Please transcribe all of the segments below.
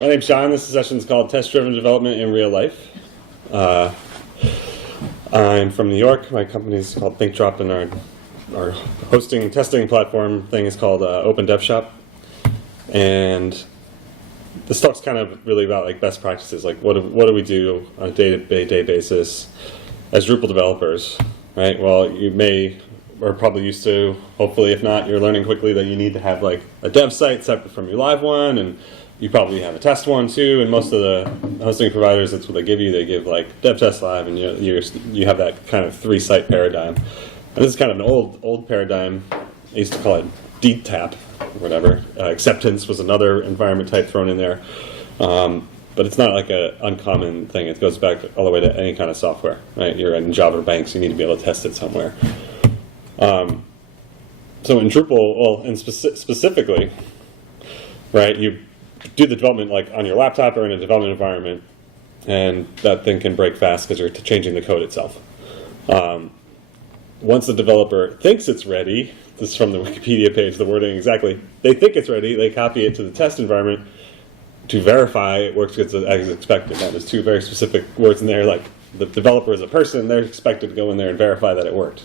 My name's Jon. This session is called Test-Driven Development in Real Life. I'm from New York. My company is called ThinkDrop, and our hosting and testing platform thing is called Open Dev Shop. And this talk's kind of really about like best practices, like what do we do on a day-to-day basis as Drupal developers, right? Well, you may are probably used to, hopefully, if not, you're learning quickly that you need to have like a dev site separate from your live one, and you probably have a test one too, and most of the hosting providers, that's what they give you. They give like dev, test, live, and you have that kind of three-site paradigm. And this is kind of an old paradigm. I used to call it DTAP or whatever. Acceptance was another environment type thrown in there. But it's not like an uncommon thing. It goes back all the way to any kind of software, right? You're in Java Banks, you need to be able to test it somewhere. So in Drupal, well, and specifically, right, you do the development like on your laptop or in a development environment, and that thing can break fast because you're changing the code itself. Once the developer thinks it's ready, this is from the Wikipedia page, the wording exactly, they think it's ready, they copy it to the test environment to verify it works as expected. Now, there's two very specific words in there, like the developer is a person, they're expected to go in there and verify that it worked.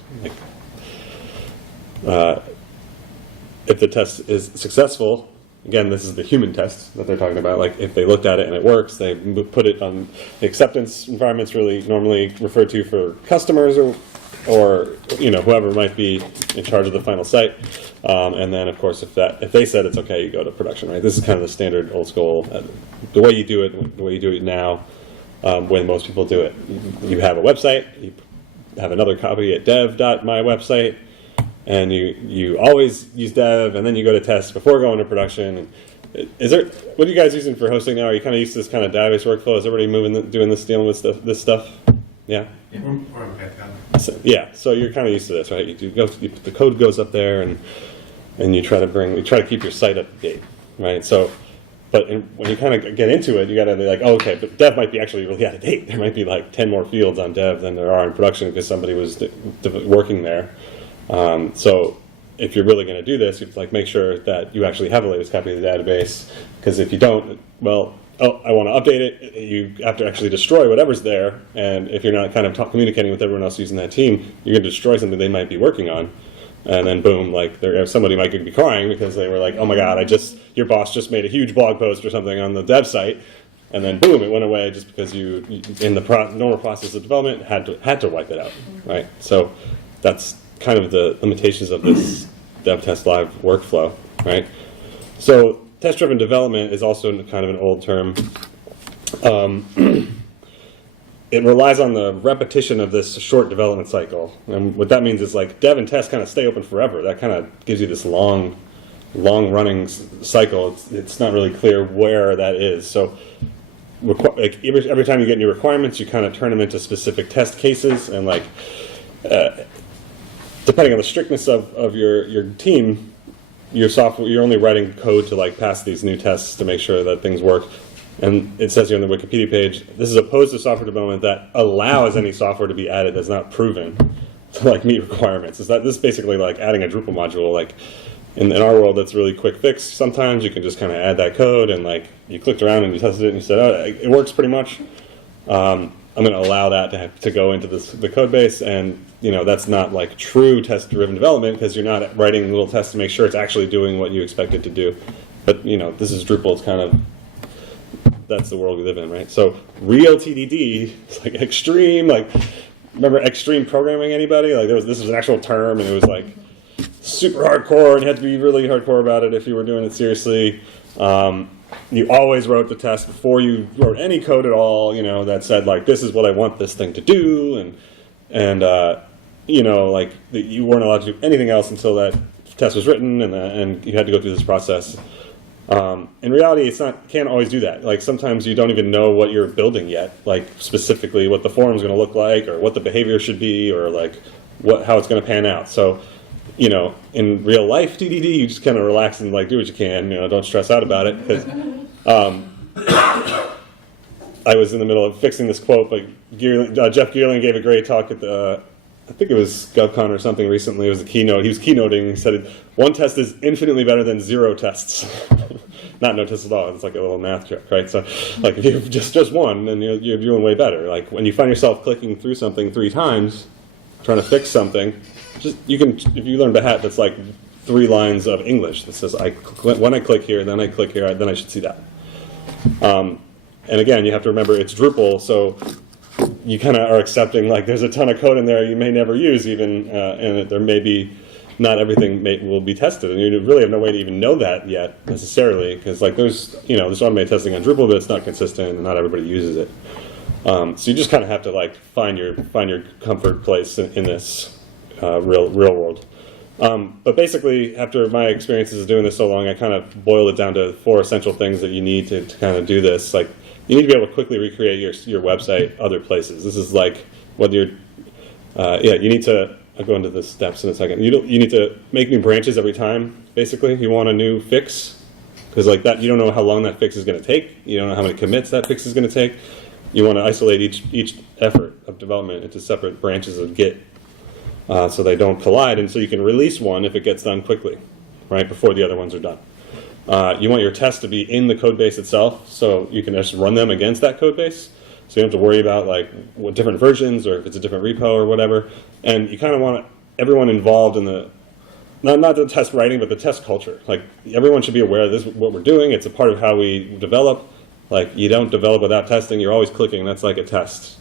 If the test is successful, again, this is the human test that they're talking about. Like if they looked at it and it works, they put it on the acceptance environments, really normally referred to for customers or whoever might be in charge of the final site. And then, of course, if they said it's okay, you go to production. Right? This is kind of the standard, old school, the way you do it, the way you do it now, when most people do it. You have a website, you have another copy at dev.mywebsite. And you always use dev, and then you go to test before going to production. What are you guys using for hosting now? Are you kind of used to this kind of database workflow? Is everybody dealing with this stuff? Yeah? So you're kind of used to this, right? The code goes up there, and you try to keep your site up to date, right? So, when you kind of get into it, you got to be like, oh, okay, but dev might be actually really out of date. There might be like 10 more fields on dev than there are in production because somebody was working there. So if you're really going to do this, you have to make sure that you actually have the latest copy of the database, because if you don't, well, I want to update it, you have to actually destroy whatever's there, and if you're not kind of communicating with everyone else using that team, you're going to destroy something they might be working on, and then boom, somebody might be crying because they were like, oh my god, your boss just made a huge blog post or something on the dev site, and then boom, it went away just because you in the normal process of development, had to wipe it out, right? So that's kind of the limitations of this dev test live workflow, right? So test-driven development is also kind of an old term. It relies on the repetition of this short development cycle. And what that means is like dev and test kind of stay open forever. That kind of gives you this long-running cycle. It's not really clear where that is. So every time you get new requirements, you kind of turn them into specific test cases, and depending on the strictness of your team, your software, you're only writing code to pass these new tests to make sure that things work. And it says here on the Wikipedia page, this is opposed to software development that allows any software to be added that's not proven to meet requirements. This is basically like adding a Drupal module. In our world, that's really quick fix. Sometimes you can just kind of add that code, and you clicked around and you tested it and you said, oh, it works pretty much. I'm going to allow that to go into the code base, and that's not true test-driven development, because you're not writing little tests to make sure it's actually doing what you expect it to do. But this is Drupal. It's kind of, that's the world we live in, right? So real TDD is extreme. Remember extreme programming? Anybody? This was an actual term, and it was super hardcore, and you had to be really hardcore about it if you were doing it seriously. You always wrote the test before you wrote any code at all, that said, this is what I want this thing to do, and you weren't allowed to do anything else until that test was written, and you had to go through this process. In reality, can't always do that. Sometimes you don't even know what you're building yet, specifically what the form is going to look like, or what the behavior should be, or how it's going to pan out. So, in real life TDD, you just kind of relax and do what you can. Don't stress out about it, because I was in the middle of fixing this quote. Jeff Geerling gave a great talk at the I think it was GovCon or something recently. It was a keynote. He was keynoting. He said, one test is infinitely better than 0 tests. Not no tests at all. It's like a little math trick, right? So, like, if you have just one, then you're doing way better. Like, when you find yourself clicking through something 3 times, trying to fix something, you can, if you learn Behat, that's like 3 lines of English that says, when I click here, then I click here, then I should see that. And again, you have to remember it's Drupal, so you kind of are accepting, like, there's a ton of code in there you may never use even, and there may be, not everything will be tested. And you really have no way to even know that yet, necessarily, because, like, there's automated testing on Drupal, but it's not consistent, and not everybody uses it. So you just kind of have to, like, find your comfort place in this real world. But basically, after my experiences doing this so long, I kind of boiled it down to 4 essential things that you need to kind of do this. Like, you need to be able to quickly recreate your website other places. This is like whether you're, you need to, I'll go into the steps in a second. You need to make new branches every time, basically. You want a new fix, because like that, you don't know how long that fix is going to take. You don't know how many commits that fix is going to take. You want to isolate each effort of development into separate branches of Git, so they don't collide, and so you can release one if it gets done quickly, right, before the other ones are done. You want your tests to be in the code base itself, so you can just run them against that code base. So you don't have to worry about like what different versions or if it's a different repo or whatever. And you kind of want everyone involved in the, not the test writing, but the test culture. Like, everyone should be aware of this, what we're doing. It's a part of how we develop. Like, you don't develop without testing. You're always clicking. That's like a test.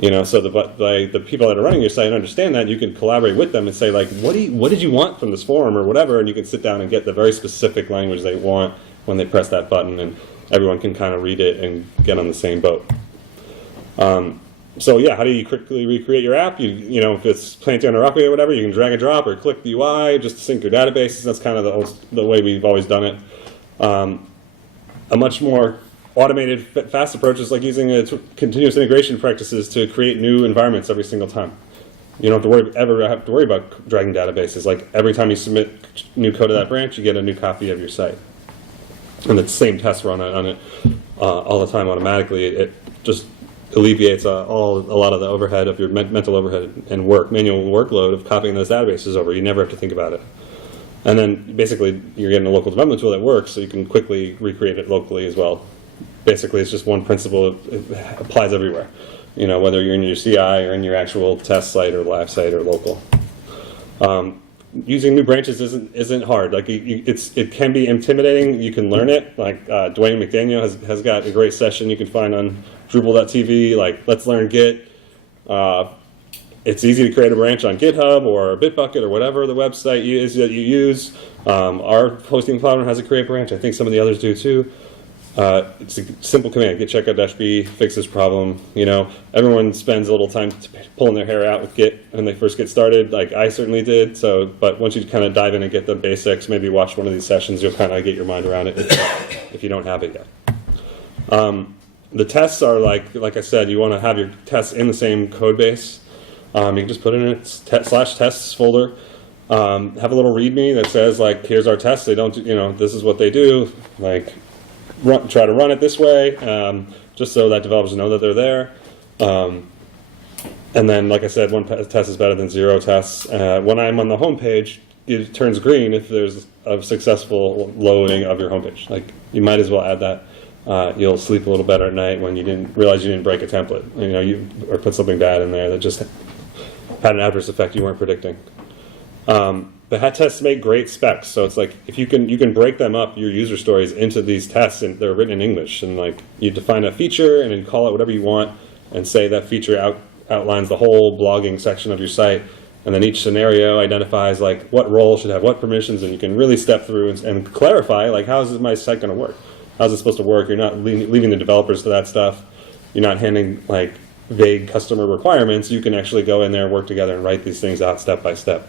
So the people that are running your site understand that. You can collaborate with them and say, like, what did you want from this forum or whatever, and you can sit down and get the very specific language they want when they press that button, and everyone can kind of read it and get on the same boat. So yeah, how do you quickly recreate your app? If it's Plantain or Rockaway or whatever, you can drag and drop or click the UI just to sync your databases. That's kind of the way we've always done it. A much more automated, fast approach is like using continuous integration practices to create new environments every single time. You don't have to worry about dragging databases. Like, every time you submit new code to that branch, you get a new copy of your site. And the same tests run on it all the time automatically. It just alleviates a lot of the overhead of your mental overhead and manual workload of copying those databases over. You never have to think about it. And then basically you're getting a local development tool that works, so you can quickly recreate it locally as well. Basically, it's just one principle. It applies everywhere. Whether you're in your CI or in your actual test site or live site or local. Using new branches isn't hard. Like, it can be intimidating. You can learn it. Like, Dwayne McDaniel has got a great session you can find on Drupal.tv. Like, let's learn Git. It's easy to create a branch on GitHub or Bitbucket or whatever the website is that you use. Our hosting platform has a create branch. I think some of the others do too. It's a simple command: git checkout-b, fix this problem. Everyone spends a little time pulling their hair out with Git when they first get started. Like, I certainly did. But once you kind of dive in and get the basics, maybe watch one of these sessions, you'll kind of get your mind around it if you don't have it yet. The tests are like I said, you want to have your tests in the same code base. You can just put it in a /tests folder. Have a little README that says, like, here's our tests. They don't, this is what they do. Like, try to run it this way, just so that developers know that they're there. And then, like I said, one test is better than 0 tests. When I'm on the home page, it turns green if there's a successful loading of your homepage. Like, you might as well add that. You'll sleep a little better at night when you didn't realize you didn't break a template, or put something bad in there that just had an adverse effect you weren't predicting. The hat tests make great specs, so it's like, if you can break them up, your user stories, into these tests, and they're written in English, and like, you define a feature and then call it whatever you want, and say that feature outlines the whole blogging section of your site, and then each scenario identifies like what role should have what permissions, and you can really step through and clarify, like, how is my site going to work? How's it supposed to work? You're not leaving the developers to that stuff. You're not handing like vague customer requirements. You can actually go in there, work together, and write these things out step by step.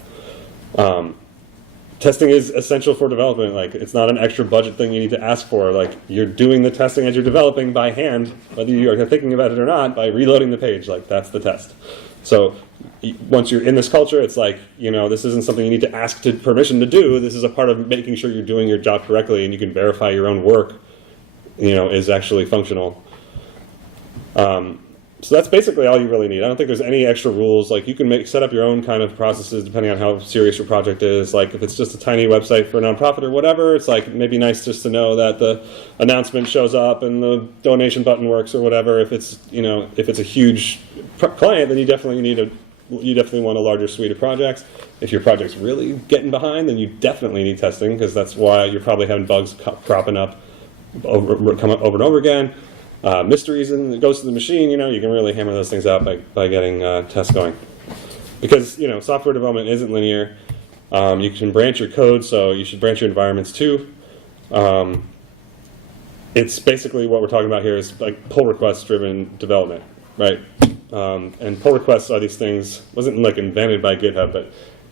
Testing is essential for development. Like, it's not an extra budget thing you need to ask for. Like, you're doing the testing as you're developing by hand, whether you are thinking about it or not, by reloading the page. Like, that's the test. So once you're in this culture, it's like, this isn't something you need to ask permission to do. This is a part of making sure you're doing your job correctly, and you can verify your own work is actually functional. So that's basically all you really need. I don't think there's any extra rules. Like you can set up your own kind of processes depending on how serious your project is. Like if it's just a tiny website for a nonprofit or whatever, it's like maybe nice just to know that the announcement shows up and the donation button works or whatever. If it's if it's a huge client, then you definitely want a larger suite of projects. If your project's really getting behind, then you definitely need testing, because that's why you're probably having bugs cropping up over and over again. Mysteries and it goes to the machine, you can really hammer those things out by getting tests going. Because, software development isn't linear. You can branch your code, so you should branch your environments too. It's basically what we're talking about here is like pull request driven development, right? And pull requests are these things, wasn't like invented by GitHub, but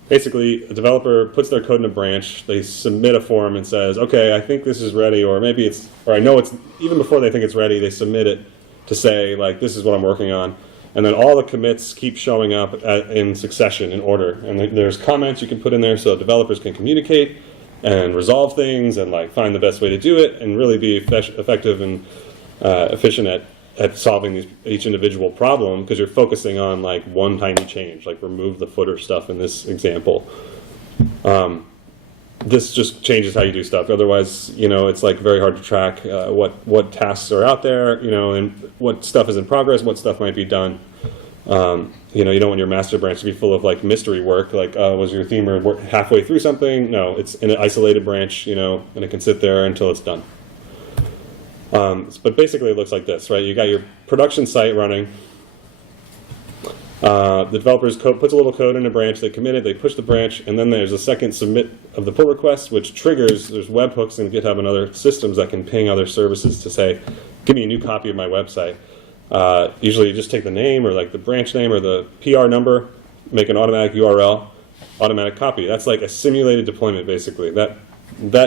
basically a developer puts their code in a branch, they submit a form and says, okay, I think this is ready, or maybe I know it's, even before they think it's ready, they submit it to say, like, this is what I'm working on. And then all the commits keep showing up in succession, in order. And there's comments you can put in there so developers can communicate and resolve things and like find the best way to do it and really be effective and efficient at solving each individual problem, because you're focusing on like one tiny change, like remove the footer stuff in this example. This just changes how you do stuff. Otherwise, it's like very hard to track what tasks are out there, and what stuff is in progress, what stuff might be done. You don't want your master branch to be full of like mystery work, like was your themer halfway through something? No, it's in an isolated branch, and it can sit there until it's done. But basically it looks like this, right? You got your production site running. The developers puts a little code in a branch, they commit it, they push the branch, and then there's a second submit of the pull request, which triggers, there's webhooks in GitHub and other systems that can ping other services to say, give me a new copy of my website. Usually you just take the name or like the branch name or the PR number, make an automatic URL, automatic copy. That's like a simulated deployment basically. That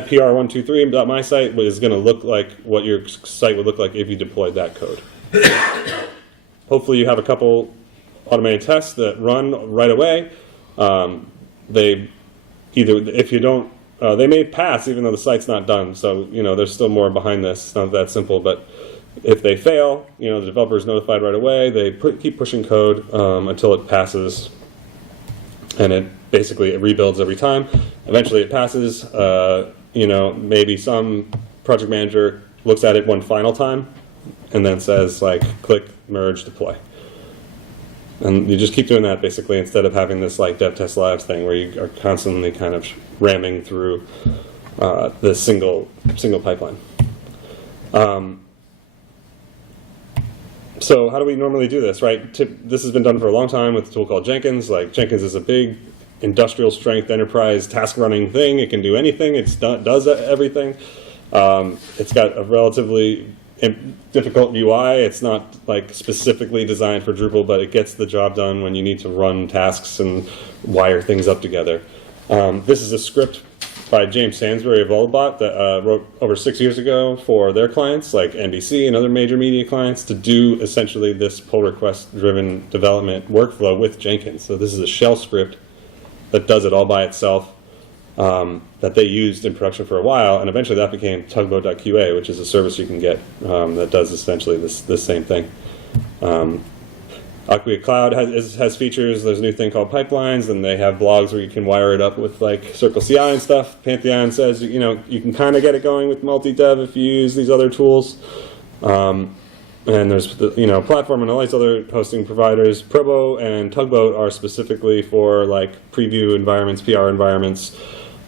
PR123.mysite is going to look like what your site would look like if you deployed that code. Hopefully you have a couple automated tests that run right away. They may pass even though the site's not done. So there's still more behind this. It's not that simple. But if they fail, the developer is notified right away. They keep pushing code until it passes, and it rebuilds every time. Eventually it passes. Maybe some project manager looks at it one final time and then says, like, click, merge, deploy. And you just keep doing that, basically, instead of having this, like, Dev Test Labs thing where you are constantly kind of ramming through the single pipeline. So how do we normally do this, right? This has been done for a long time with a tool called Jenkins. Like, Jenkins is a big industrial strength enterprise task running thing. It can do anything. It does everything. It's got a relatively difficult UI. It's not like specifically designed for Drupal, but it gets the job done when you need to run tasks and wire things up together. This is a script by James Sansbury of Lullabot that wrote over 6 years ago for their clients, like NBC and other major media clients, to do essentially this pull request driven development workflow with Jenkins. So this is a shell script that does it all by itself, that they used in production for a while, and eventually that became tugboat.qa, which is a service you can get that does essentially this same thing. Acquia Cloud has features. There's a new thing called pipelines, and they have blogs where you can wire it up with like Circle CI and stuff. Pantheon says you can kind of get it going with multi-dev if you use these other tools. And there's the platform and all these other hosting providers. Probo and Tugboat are specifically for like preview environments, PR environments.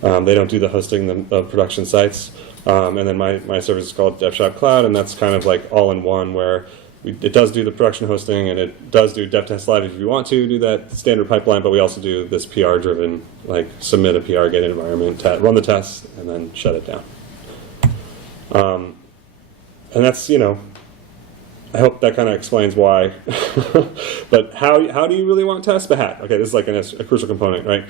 They don't do the hosting of production sites. And then my service is called DevShop Cloud, and that's kind of like all in one, where it does do the production hosting, and it does do Dev Test Live if you want to do that standard pipeline, but we also do this PR driven, like submit a PR, get an environment, run the tests, and then shut it down. And that's, I hope that kind of explains why. But how do you really want tests? But okay, this is like a crucial component, right?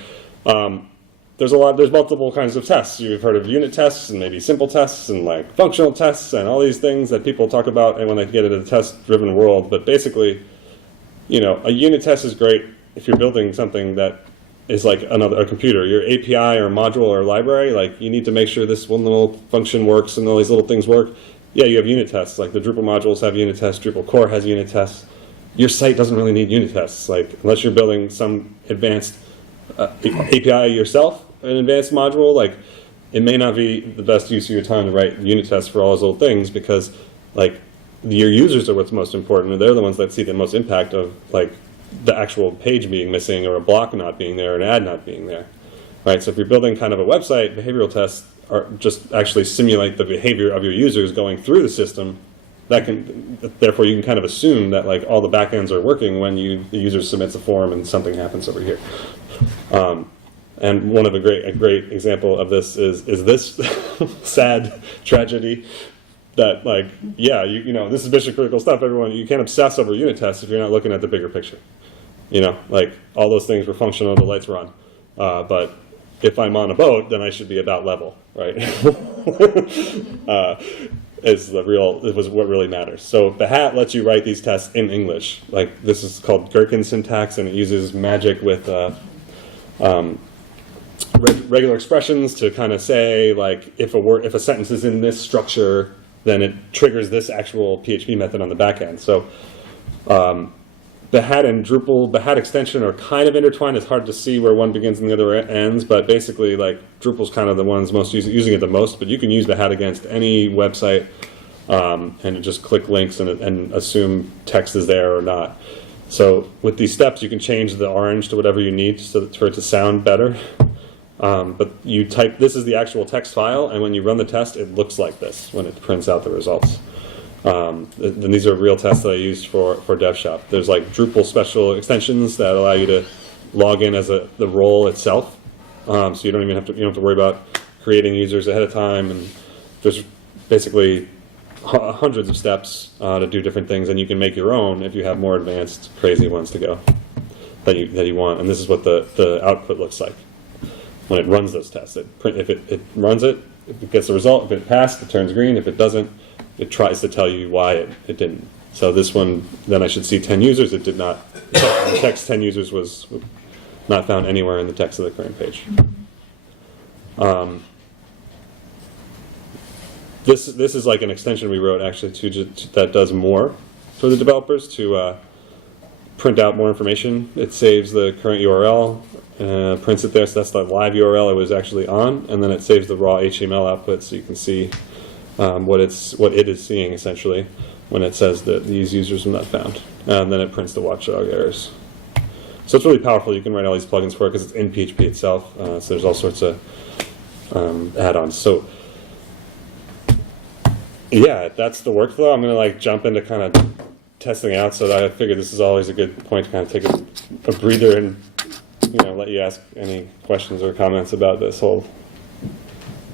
There's multiple kinds of tests. You've heard of unit tests and maybe simple tests and like functional tests and all these things that people talk about and when they get into the test-driven world. But basically, a unit test is great if you're building something that is like a computer. Your API or module or library, like you need to make sure this one little function works and all these little things work. Yeah, you have unit tests. Like the Drupal modules have unit tests. Drupal core has unit tests. your site doesn't really need unit tests. Like, unless you're building some advanced API yourself, an advanced module, like, it may not be the best use of your time to write unit tests for all those little things, because like your users are what's most important, and they're the ones that see the most impact of like the actual page being missing, or a block not being there, or an ad not being there, right? So if you're building kind of a website, behavioral tests are just actually simulate the behavior of your users going through the system. Therefore, you can kind of assume that like all the backends are working when the user submits a form and something happens over here. And one of a great example of this is this sad tragedy that, like, yeah, you know, this is mission critical stuff. Everyone, you can't obsess over unit tests if you're not looking at the bigger picture. You know, like, all those things were functional, the lights were on. But if I'm on a boat, then I should be about level, right? It was what really matters. So the hat lets you write these tests in English. Like, this is called Gherkin syntax, and it uses magic with regular expressions to kind of say, like, if a sentence is in this structure, then it triggers this actual PHP method on the back end. So Behat and Drupal, Behat extension are kind of intertwined. It's hard to see where one begins and the other ends, but basically, like, Drupal's kind of the ones most using it the most, but you can use Behat against any website and just click links and assume text is there or not. So with these steps, you can change the orange to whatever you need for it to sound better. But you type, this is the actual text file, and when you run the test, it looks like this when it prints out the results. And these are real tests that I used for DevShop. There's like Drupal special extensions that allow you to log in as the role itself. So you don't have to worry about creating users ahead of time, and there's basically hundreds of steps to do different things, and you can make your own if you have more advanced, crazy ones to go that you want. And this is what the output looks like when it runs those tests. If it runs it, if it gets the result, if it passed, it turns green. If it doesn't, it tries to tell you why it didn't. So this one, then I should see 10 users. It did not. The text 10 users was not found anywhere in the text of the current page. This is like an extension we wrote actually that does more for the developers to print out more information. It saves the current URL, prints it there, so that's the live URL it was actually on, and then it saves the raw HTML output so you can see what it is seeing essentially when it says that these users are not found. And then it prints the watchdog errors. So it's really powerful. You can write all these plugins for it because it's in PHP itself. So there's all sorts of add-ons. So yeah, that's the workflow. I'm going to jump into kind of testing out. So that I figured this is always a good point to kind of take a breather and let you ask any questions or comments about this whole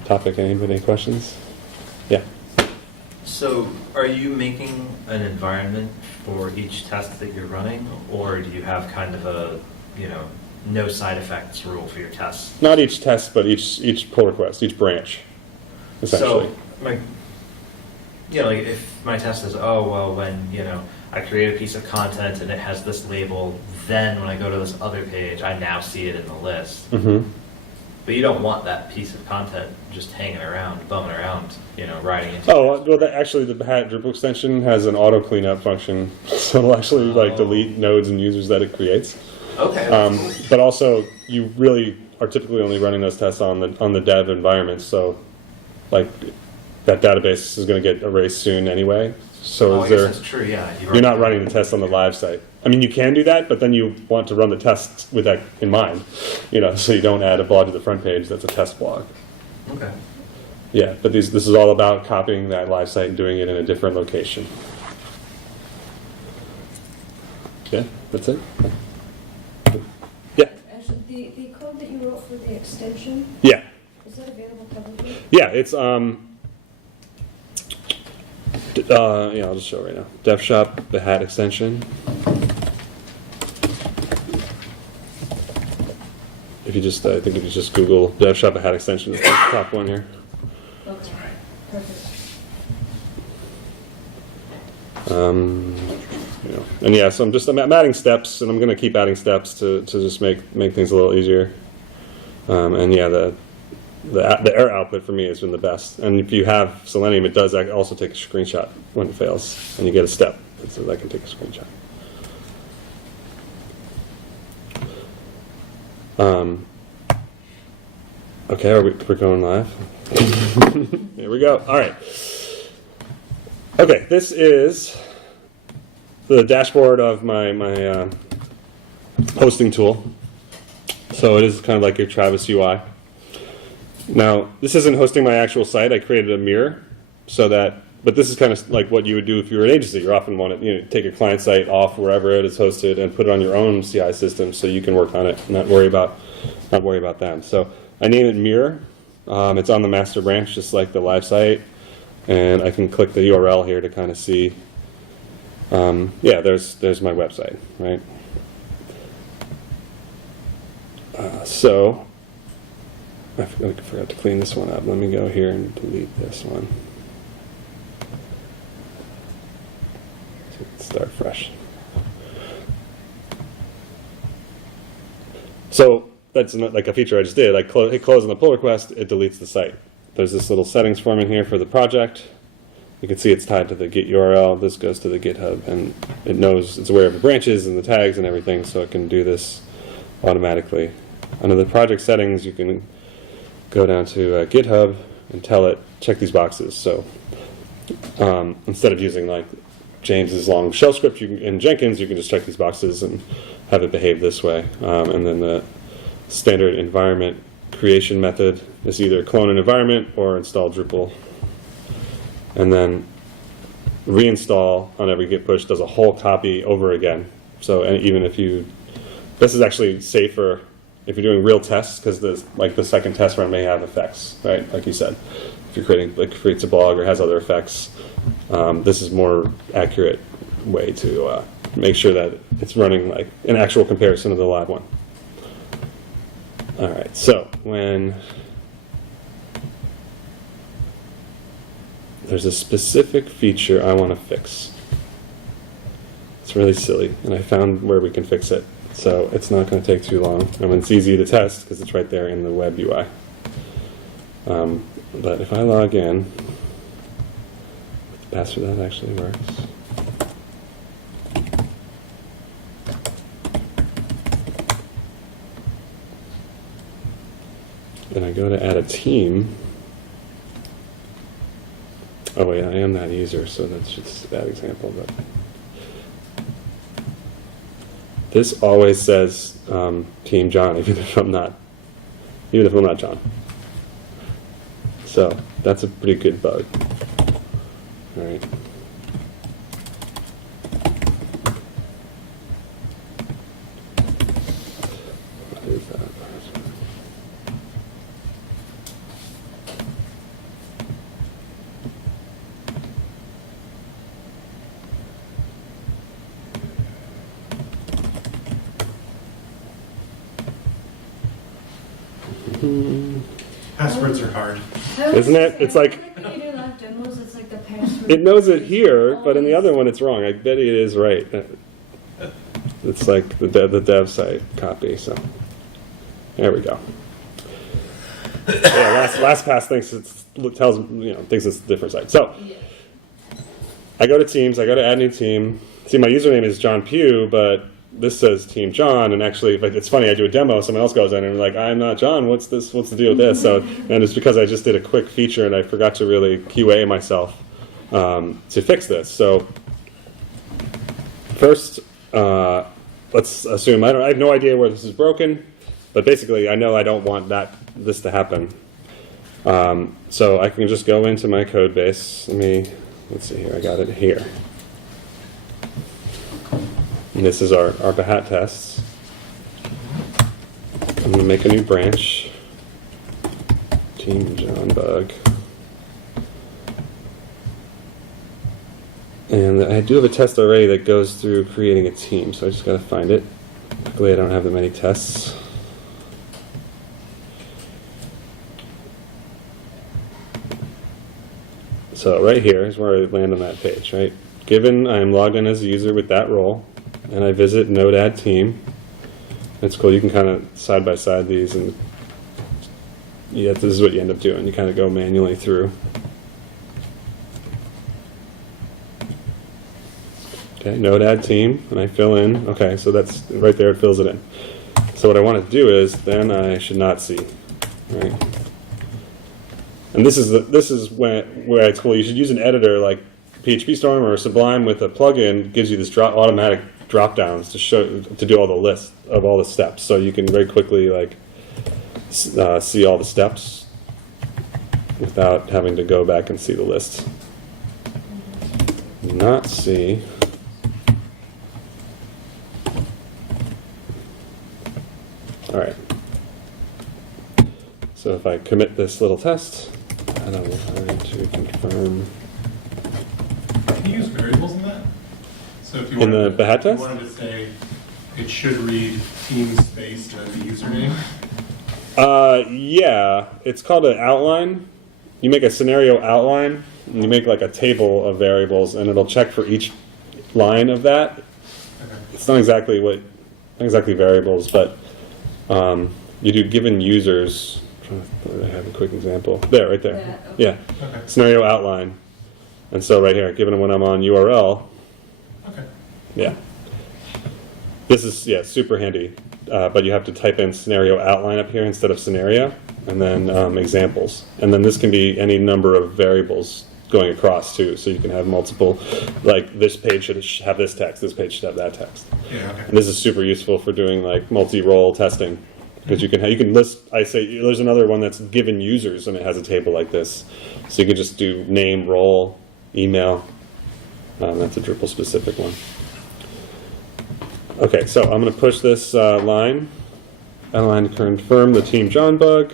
topic. Anybody questions? Yeah. So are you making an environment for each test that you're running, or do you have kind of a, no side effects rule for your tests? Not each test, but each pull request, each branch, essentially. So, if my test is, when, I create a piece of content and it has this label, then when I go to this other page, I now see it in the list. Mm-hmm. But you don't want that piece of content just hanging around, bumming around, riding into. Oh, well, actually, the Behat Drupal extension has an auto cleanup function, so it'll actually delete nodes and users that it creates. Okay. But also, you really are typically only running those tests on the dev environment, so that database is going to get erased soon anyway. So I guess that's true. Yeah. You're not running the test on the live site. I mean, you can do that, but then you want to run the tests with that in mind, so you don't add a blog to the front page that's a test blog. Okay. Yeah, but this is all about copying that live site and doing it in a different location. Yeah, that's it. Yeah. Actually, the code that you wrote for the extension, Yeah. is that available publicly? Yeah, it's I'll just show it right now. DevShop, Behat extension. If you just, I think if you just Google DevShop Behat extension, it's the top one here. Okay, perfect. And yeah, so I'm adding steps, and I'm going to keep adding steps to just make things a little easier. And yeah, the error output for me has been the best. And if you have Selenium, it does also take a screenshot when it fails, and you get a step, so that can take a screenshot. Okay, we're going live? Here we go. All right. Okay, this is the dashboard of my hosting tool. So it is kind of like your Travis UI. Now, this isn't hosting my actual site. I created a mirror so that, but this is kind of like what you would do if you were an agency. You often want to take your client site off wherever it is hosted and put it on your own CI system so you can work on it and not worry about them. So I name it mirror. It's on the master branch just like the live site, and I can click the URL here to kind of see. Yeah, there's my website, right? So I forgot to clean this one up. Let me go here and delete this one. Start fresh. So that's not like a feature I just did. I hit close on the pull request, it deletes the site. There's this little settings form in here for the project. You can see it's tied to the Git URL. This goes to the GitHub, and it knows it's aware of the branches and the tags and everything, so it can do this automatically. Under the project settings, you can go down to GitHub and tell it, check these boxes. So instead of using like James's long shell script in Jenkins, you can just check these boxes and have it behave this way. And then the standard environment creation method is either clone an environment or install Drupal. And then reinstall on every git push does a whole copy over again. So even if this is actually safer if you're doing real tests, because the second test run may have effects, right? Like you said, if you're creates a blog or has other effects, this is more accurate way to make sure that it's running like an actual comparison of the live one. All right, so when there's a specific feature I want to fix, it's really silly, and I found where we can fix it. So it's not going to take too long. I mean, it's easy to test because it's right there in the web UI. But if I log in, the password that actually works. And I go to add a team. Oh wait, I am that user, so that's just that example. But this always says Team John, even if I'm not John. So that's a pretty good bug. All right. What is that? Passwords are hard. Isn't it? It's like when you do live demos, it's like the password. it knows it here, but in the other one it's wrong. I bet it is right. It's like the dev site copy. So there we go. Yeah, LastPass thinks thinks it's a different site. So I go to Teams. I go to add new team. See, my username is Jon Pugh, but this says Team John, and actually, it's funny. I do a demo. Someone else goes in and like, I'm not John. What's this? What's the deal with this? So, and it's because I just did a quick feature and I forgot to really QA myself to fix this. So, first, let's assume I have no idea where this is broken, but basically, I know I don't want this to happen. So I can just go into my code base. Let's see here. I got it here. And this is our Behat tests. I'm going to make a new branch. Team John Bug. And I do have a test already that goes through creating a team, so I just got to find it. Luckily, I don't have that many tests. So right here is where I land on that page, right? Given I am logged in as a user with that role, and I visit node add team. It's cool. You can kind of side by side these, and yeah, this is what you end up doing. You kind of go manually through. Okay, node add team, and I fill in. Okay, so that's right there. It fills it in. So what I want to do is, then I should not see, right? And this is where I told you should use an editor like PHP Storm or Sublime with a plugin. Gives you this automatic drop downs to do all the list of all the steps, so you can very quickly like see all the steps without having to go back and see the list. Not see. All right. So if I commit this little test, and I will try to confirm. Can you use variables in that? So if you In wanted the hat if you test? wanted to say it should read team space and then the username. Yeah, it's called an outline. You make a scenario outline, and you make like a table of variables, and it'll check for each line of that. Okay. It's not exactly variables, but you do given users. I have a quick example. There, right there. Yeah, Yeah. Okay. Scenario outline. And so right here, given when I'm on URL, Okay. yeah. This is, yeah, super handy. But you have to type in scenario outline up here instead of scenario, and then examples. And then this can be any number of variables going across too. So you can have multiple, like this page should have this text, this page should have that text. Yeah. Okay. And this is super useful for doing like multi-role testing, because you can list. I say there's another one that's given users, and it has a table like this, so you can just do name, role, email. That's a Drupal specific one. Okay, so I'm going to push this line to confirm the Team Jon bug.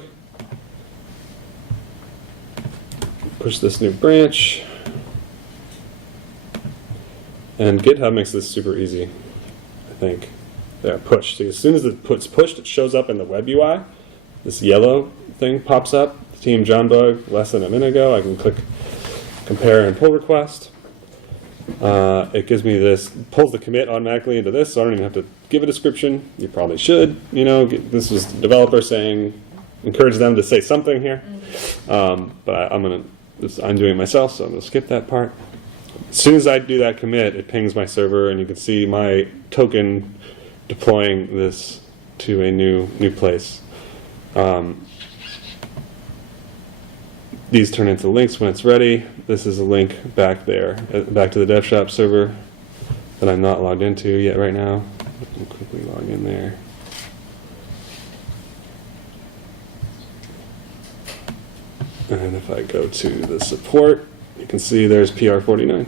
Push this new branch. And GitHub makes this super easy, I think. There, push. See, as soon as it's pushed, it shows up in the web UI. This yellow thing pops up. Team Jon bug, less than a minute ago. I can click compare and pull request. It gives me this, pulls the commit automatically into this, so I don't even have to give a description. You probably should. You know, this is the developer saying, encourage them to say something here. But I'm doing it myself, so I'm going to skip that part. As soon as I do that commit, it pings my server, and you can see my token deploying this to a new place. These turn into links when it's ready. This is a link back there, back to the dev shop server that I'm not logged into yet right now. I'll quickly log in there. And if I go to the support, you can see there's PR49.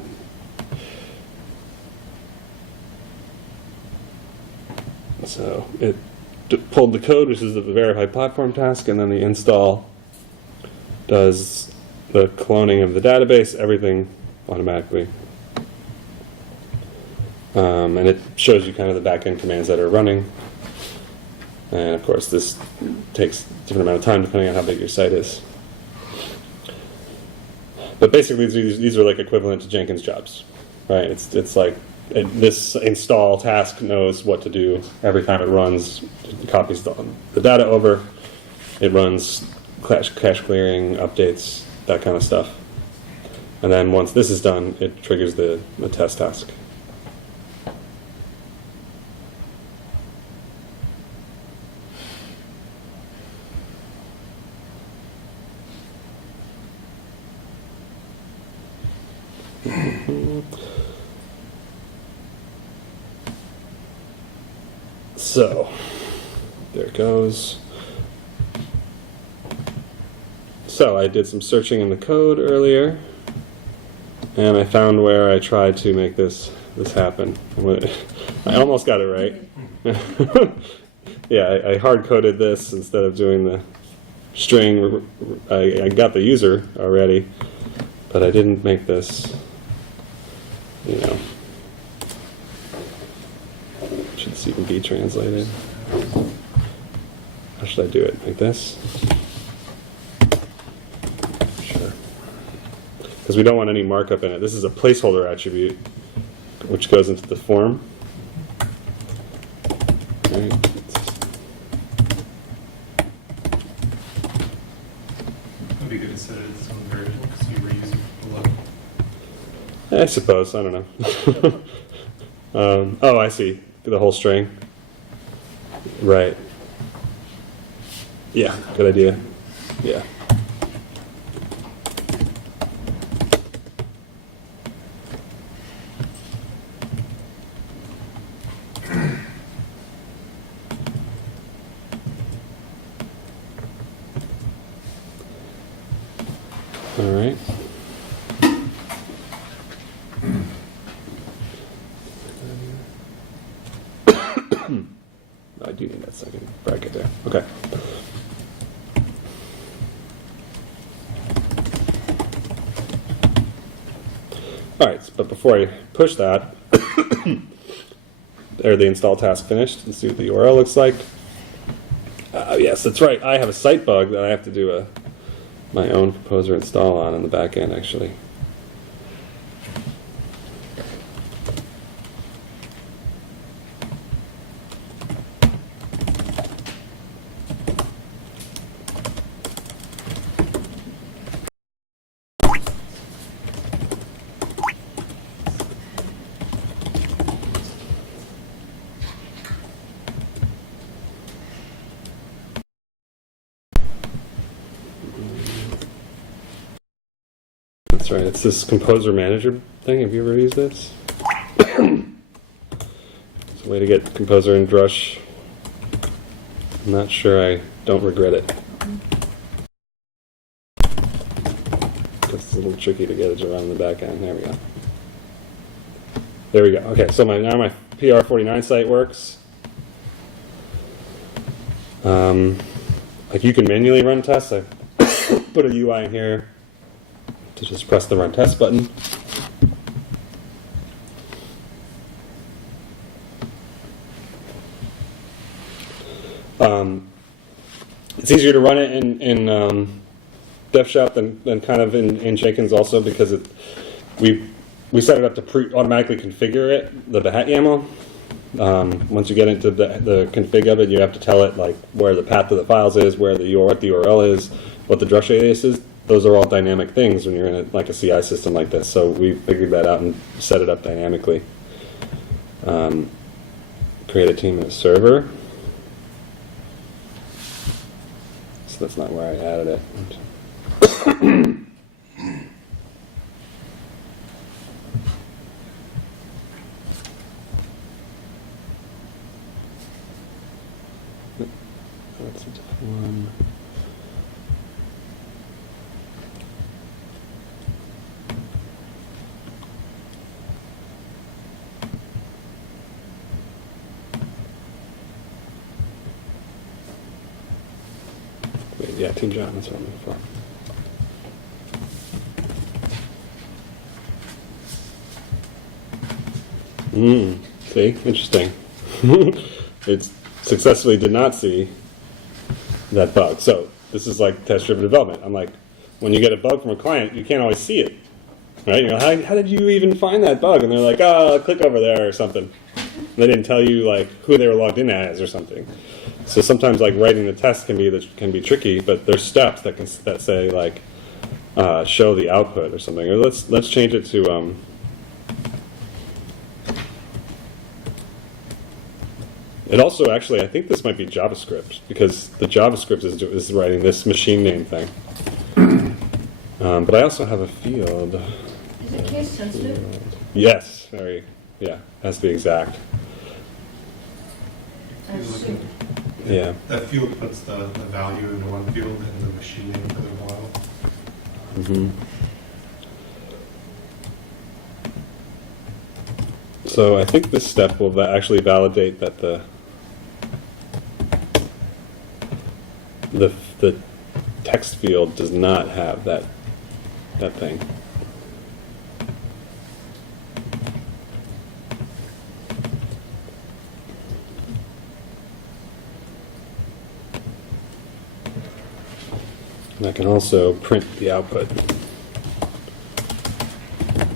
So it pulled the code, which is the verify platform task, and then the install does the cloning of the database, everything automatically. And it shows you kind of the backend commands that are running. And of course, this takes a different amount of time depending on how big your site is. But basically, these are like equivalent to Jenkins jobs, right? It's like this install task knows what to do every time it runs. It copies the data over. It runs cache clearing, updates, that kind of stuff. And then once this is done, it triggers the test task. So, there it goes. So I did some searching in the code earlier, and I found where I tried to make this happen. I almost got it right. Yeah, I hard-coded this instead of doing the string. I got the user already, but I didn't make this, you know. Should this even be translated? How should I do it? Like this? Sure. Because we don't want any markup in it. This is a placeholder attribute, which goes into the form. Right. It'd be good to set it as its own variable because you reuse it below. I suppose. I don't know. Oh, I see. The whole string. Right. Yeah, good idea. Yeah. All right. I do need that second bracket there. Okay. All right, but before I push that, there the install task finished. Let's see what the URL looks like. Yes, that's right. I have a site bug that I have to do my own composer install on in the back end, actually. That's right. It's this composer manager thing. Have you ever used this? It's a way to get composer in Drush. I'm not sure I don't regret it. It's a little tricky to get it around the back end. There we go. There we go. Okay, so now my PR49 site works. Like you can manually run tests. I put a UI in here to just press the run test button. It's easier to run it in DevShop than kind of in Jenkins also, because we set it up to automatically configure it, the Behat YAML. Once you get into the config of it, you have to tell it like where the path to the files is, what the URL is, what the Drush alias is. Those are all dynamic things when you're in like a CI system like this. So we figured that out and set it up dynamically. Create a team and a server. So that's not where I added it. That's a different one. Wait, yeah, Team John, that's what I'm looking for. See? Interesting. It successfully did not see that bug. So this is like test-driven development. I'm like, when you get a bug from a client, you can't always see it. Right? You know, how did you even find that bug? And they're like, click over there or something. They didn't tell you like who they were logged in as or something. So sometimes like writing the test can be tricky, but there's steps that say like show the output or something. Or let's change it to it also actually, I think this might be JavaScript, because the JavaScript is writing this machine name thing. But I also have a field. Is it case sensitive? Yes, has to be exact. I assume. Yeah. That field puts the value in one field and the machine name for the while. Mm-hmm. So I think this step will actually validate that the text field does not have that thing. And I can also print the output.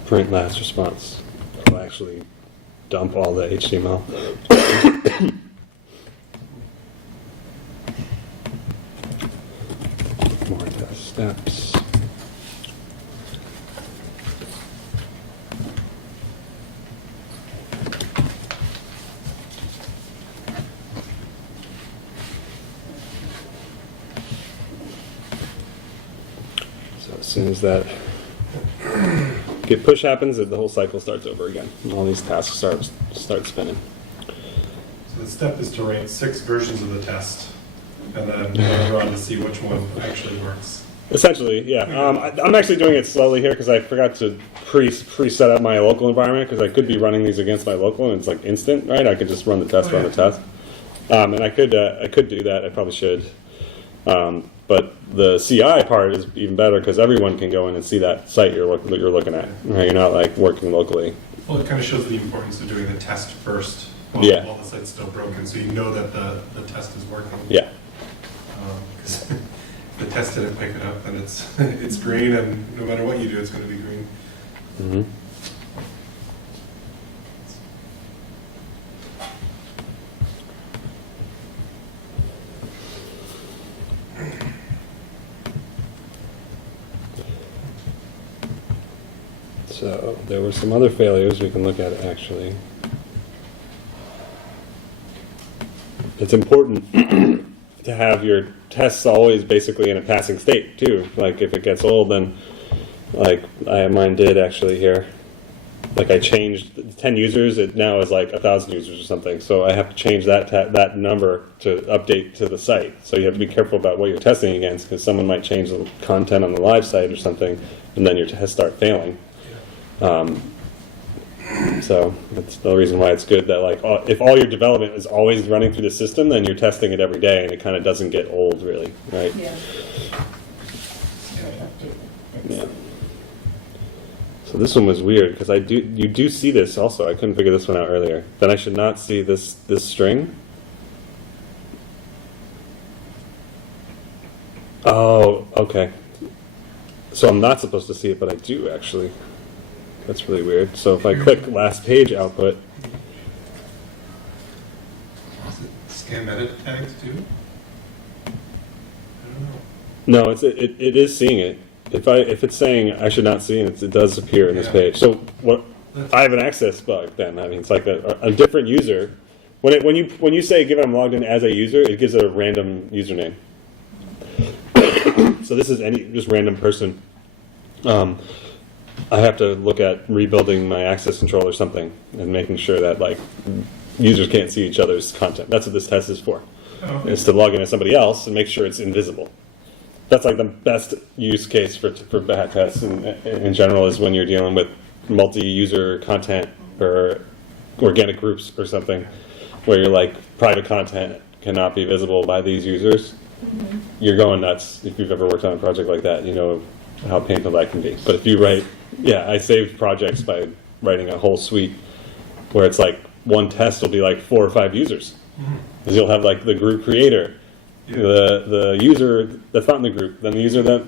Print last response. It'll actually dump all the HTML. More test steps. soon as that get push happens, the whole cycle starts over again. All these tasks start spinning. So the step is to write 6 versions of the test, and then run to see which one actually works. Essentially, yeah. I'm actually doing it slowly here because I forgot to pre-set up my local environment, because I could be running these against my local and it's like instant, right? I could just run the test, run the test. And I could do that. I probably should. But the CI part is even better because everyone can go in and see that site you're looking at. Right? You're not like working locally. Well, it kind of shows the importance of doing the test first while the site's still broken, so you know that the test is working. Yeah. 'Cause if the test didn't pick it up, then it's green, and no matter what you do, it's going to be green. Mm-hmm. So there were some other failures we can look at actually. It's important to have your tests always basically in a passing state too. Like if it gets old, then like mine did actually here. Like I changed 10 users, it now is like 1,000 users or something. So I have to change that number to update to the site. So you have to be careful about what you're testing against, because someone might change the content on the live site or something, and then your tests start failing. So that's the reason why it's good that like if all your development is always running through the system, then you're testing it every day, and it kind of doesn't get old, really, right? Yeah. Yeah. So this one was weird because you do see this also. I couldn't figure this one out earlier. Then I should not see this string. Oh, okay. So I'm not supposed to see it, but I do actually. That's really weird. So if I click last page output. Is it scan meta tags too? I don't know. No, it is seeing it. If it's saying I should not see it, it does appear in this page. So what? I have an access bug then. I mean, it's like a different user. When you say given I'm logged in as a user, it gives it a random username. So this is just random person. I have to look at rebuilding my access control or something and making sure that like users can't see each other's content. That's what this test is for. Oh, okay. Is to log in as somebody else and make sure it's invisible. That's like the best use case for bad tests in general is when you're dealing with multi-user content or organic groups or something where you're like private content cannot be visible by these users. Mm-hmm. You're going nuts. If you've ever worked on a project like that, you know how painful that can be. But if you write, I saved projects by writing a whole suite where it's like one test will be like 4 or 5 users. Because you'll have like the group creator, the user that's not in the group, then the user that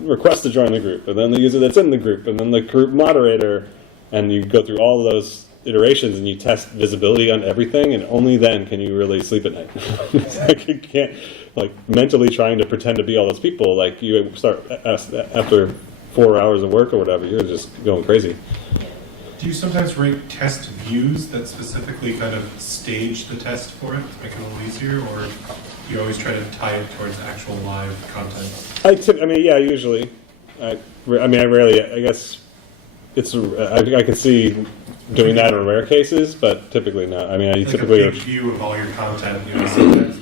requests to join the group, and then the user that's in the group, and then the group moderator, and you go through all of those iterations and you test visibility on everything, and only then can you really sleep at night. It's like you can't, like mentally trying to pretend to be all those people, like you start after 4 hours of work or whatever, you're just going crazy. Do you sometimes write test views that specifically kind of stage the test for it to make it a little easier, or do you always try to tie it towards actual live content? Usually. I rarely, I guess it's, I can see doing that in rare cases, but typically not. I mean, I like typically... a big view of all your content, sometimes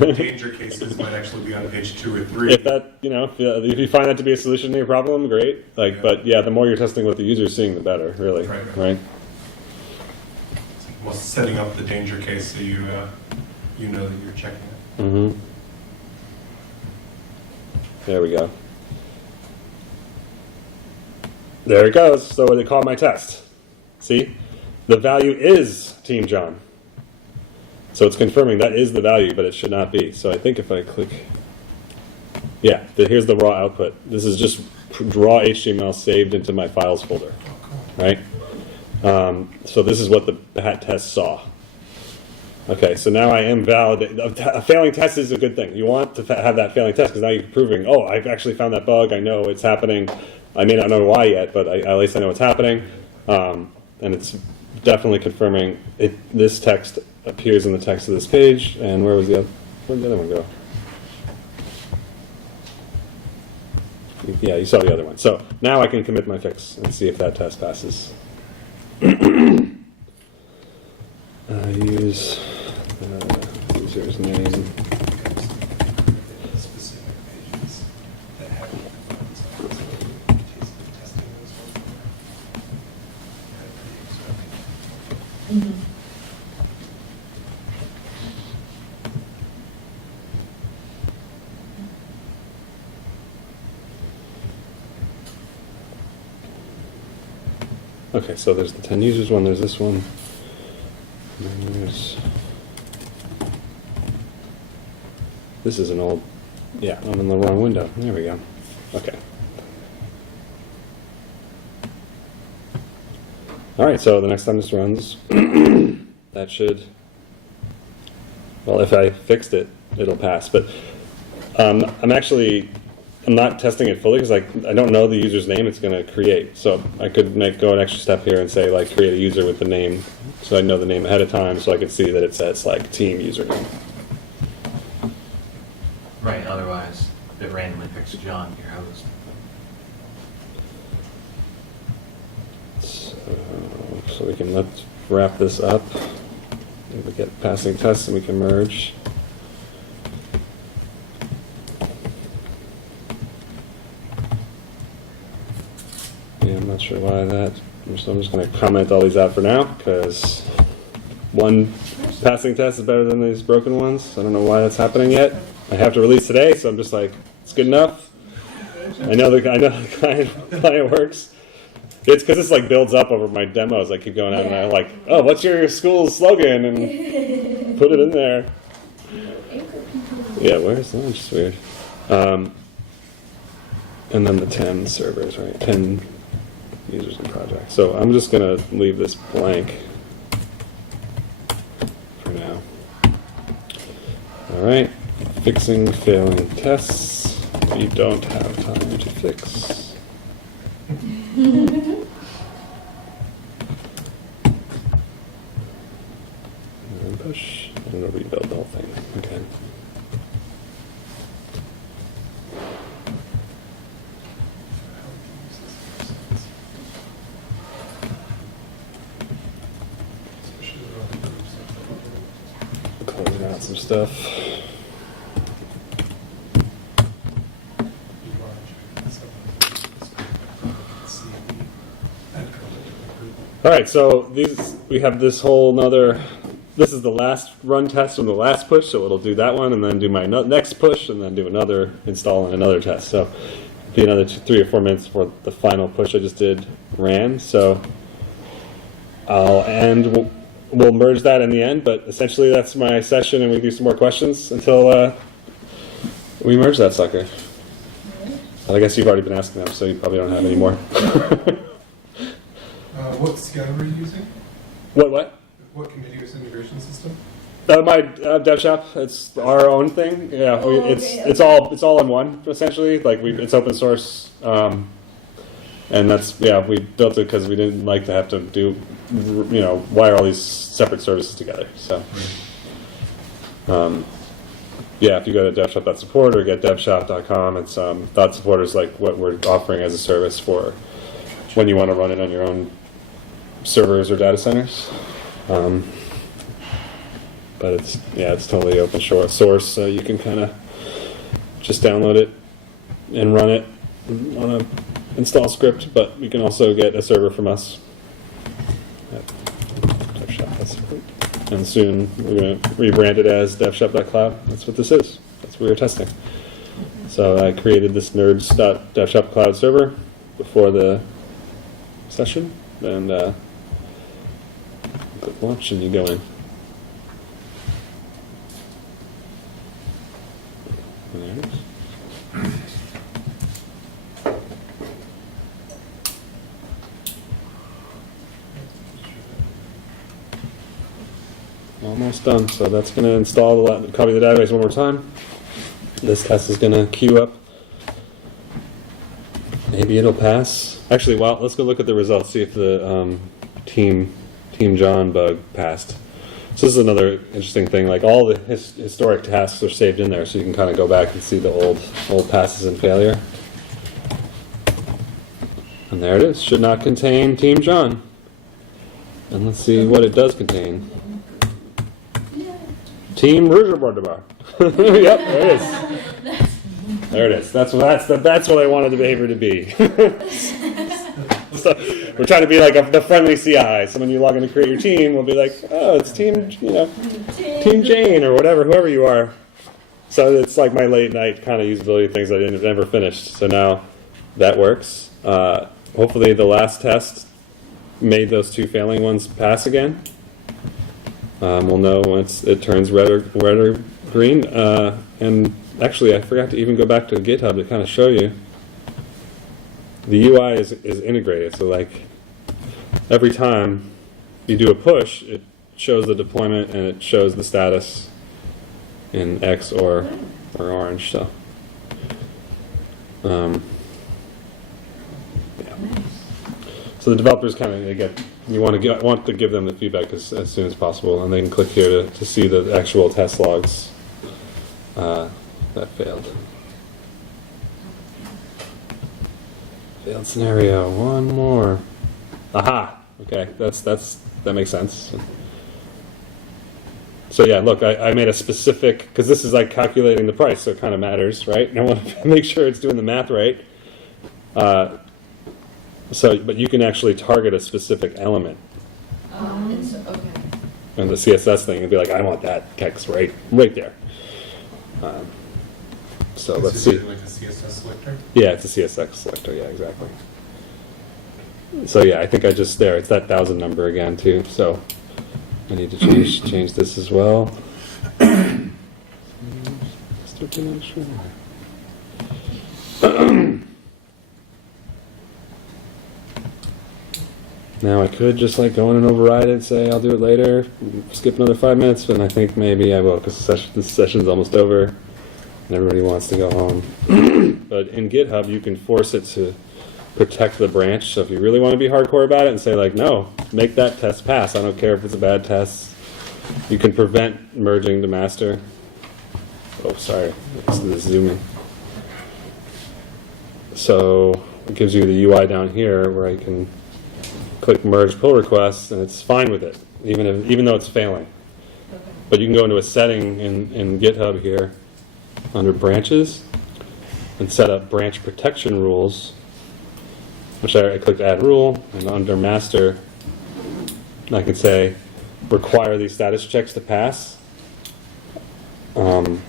the danger cases might actually be on page 2 or 3. If that, if you find that to be a solution to your problem, great. But the more you're testing what the user's seeing, the better, really. Right? Well, setting up the danger case so you know that you're checking it. Mm-hmm. There we go. There it goes. So what they call my test. See? The value is Team John. So it's confirming that is the value, but it should not be. So I think if I click... here's the raw output. This is just raw HTML saved into my files folder. Right? So this is what the hat test saw. Okay, so now I am valid. A failing test is a good thing. You want to have that failing test because now you're proving, I've actually found that bug. I know it's happening. I may not know why yet, but at least I know it's happening. And it's definitely confirming this text appears in the text of this page. And where did the other one go? Yeah, you saw the other one. So now I can commit my fix and see if that test passes. Use user's name. Specific pages that have buttons on it, so testing those ones. Okay, so there's the 10 users one, there's this one. And then there's... This is an old... Yeah, I'm in the wrong window. There we go. Okay. Alright, so the next time this runs, that should... Well, if I fixed it, it'll pass. But I'm not testing it fully because I don't know the user's name it's going to create. So I could go an extra step here and say like create a user with the name, so I know the name ahead of time, so I can see that it says like team username. Right, otherwise it randomly picks John, your host. So let's wrap this up. We get passing tests and we can merge. Yeah, I'm not sure why that. So I'm just going to comment all these out for now because one passing test is better than these broken ones. I don't know why that's happening yet. I have to release today, so I'm just like, it's good enough. I know the client works. It's because this like builds up over my demos. I keep going out and I'm like, oh, what's your school's slogan? And put it in there. Yeah, where's that? It's weird. And then the 10 servers, right? 10 users and projects. So I'm just going to leave this blank for now. All right. Fixing failing tests. You don't have time to fix. And push. I'm going to rebuild the whole thing again. Closing out some stuff. All right, so we have this whole nother. This is the last run test from the last push, so it'll do that one, and then do my next push, and then do another install and another test. So it'll be another 3 or 4 minutes before the final push I just did ran. So I'll end. We'll merge that in the end, but essentially that's my session, and we do some more questions until we merge that sucker. But I guess you've already been asking them, so you probably don't have any more. What scanner are you using? What? What continuous integration system? My dev shop. It's our own thing. Yeah, it's all in one essentially. Like it's open source, and that's we built it because we didn't like to have to do wire all these separate services together. So if you go to devshop.support or get devshop.com, it's .support is like what we're offering as a service for when you want to run it on your own servers or data centers. But it's totally open source, so you can kind of just download it and run it on a install script. But you can also get a server from us at devshop.support. And soon we're going to rebrand it as devshop.cloud. That's what this is. That's what we were testing. So I created this nerds.devshop.cloud server before the session, and click launch and you go in. And there it is. Almost done. So that's going to install copy the database one more time. This test is going to queue up. Maybe it'll pass. Actually, let's go look at the results, see if the Team John bug passed. So this is another interesting thing. Like all the historic tasks are saved in there, so you can kind of go back and see the old passes and failure. And there it is. Should not contain Team John. And let's see what it does contain. Team Rouge-Bordeaux. Yep, there it is. There it is. That's what I wanted the behavior to be. So we're trying to be like the friendly CI. So when you log in to create your team, we'll be like, oh, it's Team Jane or whatever, whoever you are. So it's like my late night kind of usability things I never finished. So now that works. Hopefully the last test made those two failing ones pass again. We'll know once it turns red or green. And actually, I forgot to even go back to GitHub to kind of show you. The UI is integrated, so like every time you do a push, it shows the deployment and it shows the status in X or orange. So, yeah. So the developers kind of you want to give them the feedback as soon as possible, and they can click here to see the actual test logs that failed. Failed scenario. One more. Aha. Okay, that makes sense. So yeah, look, I made a specific, because this is like calculating the price, so it kind of matters, right? And I want to make sure it's doing the math right. But you can actually target a specific element. Okay. And the CSS thing and be like, I want that text right there. So let's Is see. it like a CSS selector? Yeah, it's a CSX selector. Yeah, exactly. So yeah, I think it's that 1,000 number again too. So I need to change this as well. Now I could just like go in and override it and say I'll do it later, skip another 5 minutes, but I think maybe I will because this session's almost over and everybody wants to go home. But in GitHub, you can force it to protect the branch. So if you really want to be hardcore about it and say like, no, make that test pass. I don't care if it's a bad test. You can prevent merging to master. Oh, sorry, it's the zooming. So it gives you the UI down here where I can click merge pull requests, and it's fine with it, even though it's failing. Okay. But you can go into a setting in GitHub here under branches and set up branch protection rules, which I clicked add rule, and under master I can say require these status checks to pass. And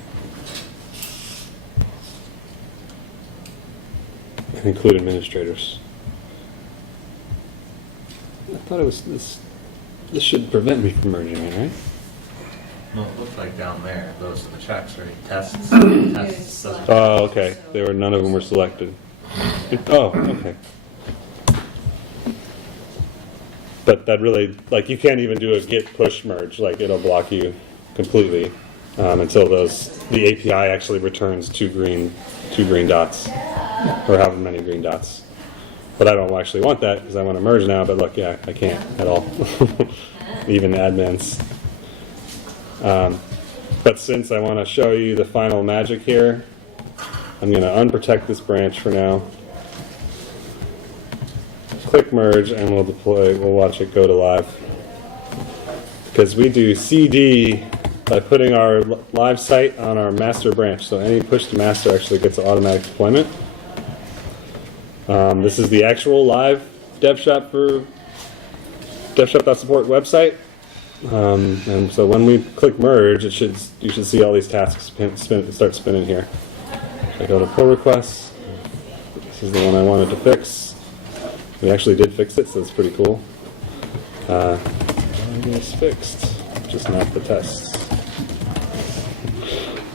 include administrators. I thought it was this. This should prevent me from merging it, right? Well, it looked like down there, those are the checks, right? Tests. Tests. Doesn't- Oh, okay. None of them were selected. Oh, okay. But that really, like, you can't even do a git push merge. Like, it'll block you completely until the API actually returns two green dots, or however many green dots. But I don't actually want that because I want to merge now. But look, yeah, I can't at all. Even admins. But since I want to show you the final magic here, I'm going to unprotect this branch for now. Click merge, and we'll deploy. We'll watch it go to live. Because we do CD by putting our live site on our master branch. So any push to master actually gets automatic deployment. This is the actual live DevShop for DevShop.support website. And so when we click merge, you should see all these tasks start spinning here. I go to pull requests. This is the one I wanted to fix. We actually did fix it, so it's pretty cool. It is fixed, just not the tests.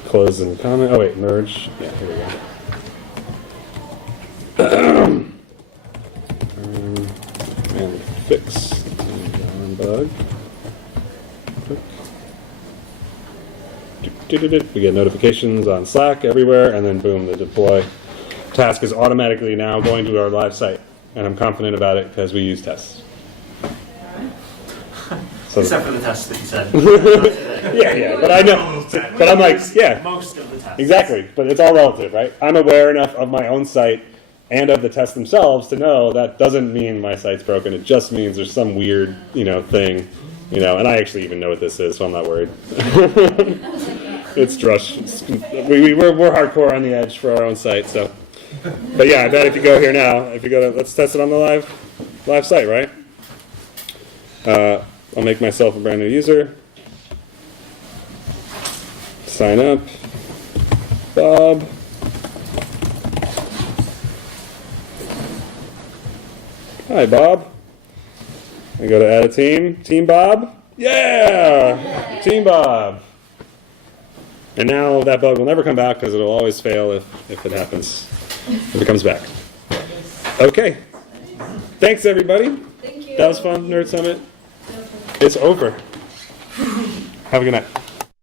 Close and comment. Oh wait, merge. Yeah, here we go. And fix and bug. We get notifications on Slack everywhere, and then boom, the deploy task is automatically now going to our live site, and I'm confident about it because we use tests. So, Except for the tests that you said. yeah, but I know, but I'm like, yeah, Most of the tests. exactly, but it's all relative, right? I'm aware enough of my own site and of the tests themselves to know that doesn't mean my site's broken. It just means there's some weird, thing, and I actually even know what this is, so I'm not worried. It's Drush. We're hardcore on the edge for our own site, so. But yeah, I bet if you go here now, let's test it on the live site, right? I'll make myself a brand new user. Sign up. Bob. Hi, Bob. I go to add a team. Team Bob. Yeah! Team Bob. And now that bug will never come back because it'll always fail if it happens. If it comes back. Okay. Thanks, everybody. Thank you. That was fun, Nerd Summit. It's over. Have a good night.